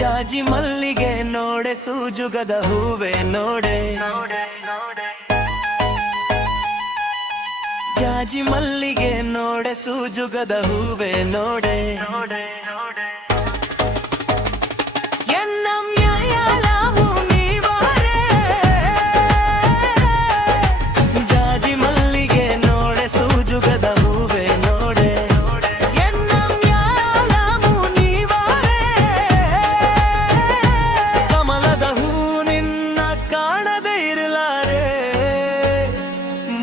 ಜಾಜಿ ಮಲ್ಲಿಗೆ ನೋಡೆ ಸೂಜುಗದ ಹೂವೆ ನೋಡೆ ಜಾಜಿ ಮಲ್ಲಿಗೆ ನೋಡೆ ಸೂಜುಗದ ಹೂವೆ ನೋಡೆ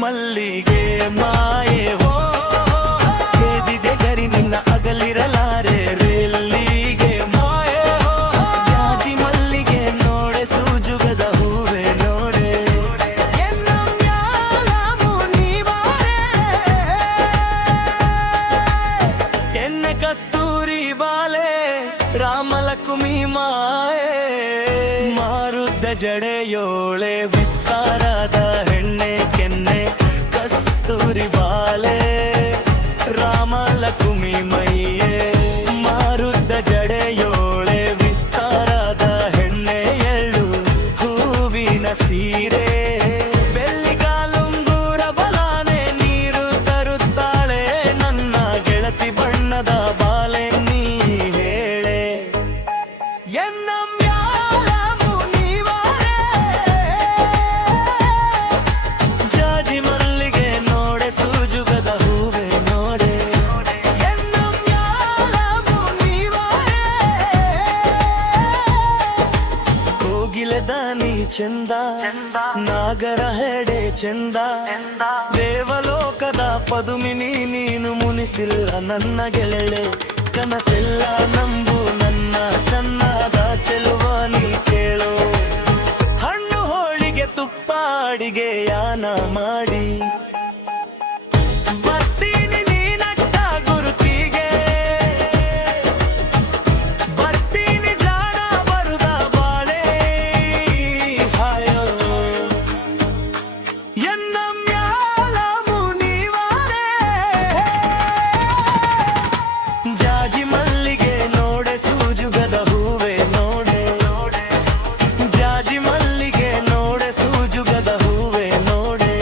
ಮಲ್ಲಿಗೆ ಮಾಯೆ ಹೋ ಕೇದಿದೆ ಗರಿ ನಿನ್ನ ಅಗಲಿರಲಾರೆ ರೆಲ್ಲಿಗೆ ಮಾಯೆ ಹೋ ಜಾಜಿ ಮಲ್ಲಿಗೆ ನೋಡೆ ಸೂಜುಗದ ಹೂವೆ ನೋಡೆ ಎನ್ನೆ ಕಸ್ತೂರಿ ಬಾಲೆ ರಾಮಲಕ್ಷ್ಮಿ ಮಾಯೆ ಮಾರುದ್ದ ಜಡೆಯೋಳೆ ವಿಸ್ತಾರದ ಹೆಣ್ಣೆ ಕೆನ್ನೆ ಕಸ್ತೂರಿ ಬಾಲೆ ರಾಮಲಕ್ಷ್ಮಿ ಮೈಯೇ ಮಾರುದ್ದ ಜಡೆಯೋಳೆ ವಿಸ್ತಾರದ ಹೆಣ್ಣೆ ಎಳ್ಳು ಹೂವಿನ ಸೀರೆ ಬೆಳ್ಳಿಗಾಲುಂಗೂರ ಬಲಾನೆ ನೀರು ತರುತ್ತಾಳೆ ನನ್ನ ಗೆಳತಿ ಬಣ್ಣದ ಬಾಲೆ ನೀ ಹೇಳೆ ದಾನಿ ಚಂದ ನಾಗರ ಹೆಡೆ ಚಂದ ದೇವಲೋಕದ ಪದುಮಿನಿ ನೀನು ಮುನಿಸಿಲ್ಲ ನನ್ನ ಗೆಳೆಳೆ ಕನಸೆಲ್ಲ ನಂಬು ನನ್ನ ಚನ್ನದ ಚೆಲುವ ನೀ ಕೇಳೋ ಹಣ್ಣು ಹೋಳಿಗೆ ತುಪ್ಪ ಅಡಿಗೆ ಯಾನ ಮಾಡಿ ಜಾಜಿ ಮಲ್ಲಿಗೆ ನೋಡೆ ಸೂಜುಗದ ಹೂವೆ ನೋಡೆ ಜಾಜಿ ಮಲ್ಲಿಗೆ ನೋಡೆ ಸೂಜುಗದ ಹೂವೆ ನೋಡೆ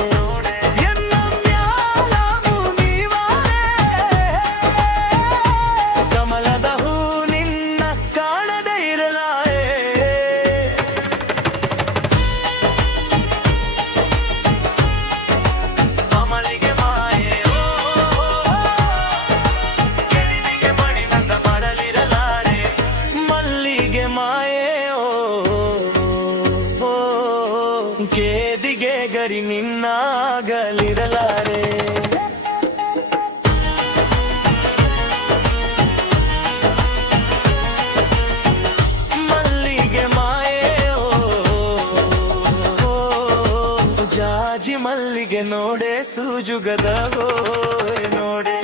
ಕಮಲದ ಹೂ ನಿನ್ನ ಕಾಣದೇ ಇರಲಾರೆ ಕಮಲಿಗೆ ಮಾಯೆ ಮಾಯೆ ಓ ಕೇದಿಗೆ ಗರಿ ನಿನ್ನಾಗಲಿರಲಾರೆ ಮಲ್ಲಿಗೆ ಮಾಯೆ ಓ ಜಾಜಿ ಮಲ್ಲಿಗೆ ನೋಡೆ ಸೂಜುಗದ ನೋಡೆ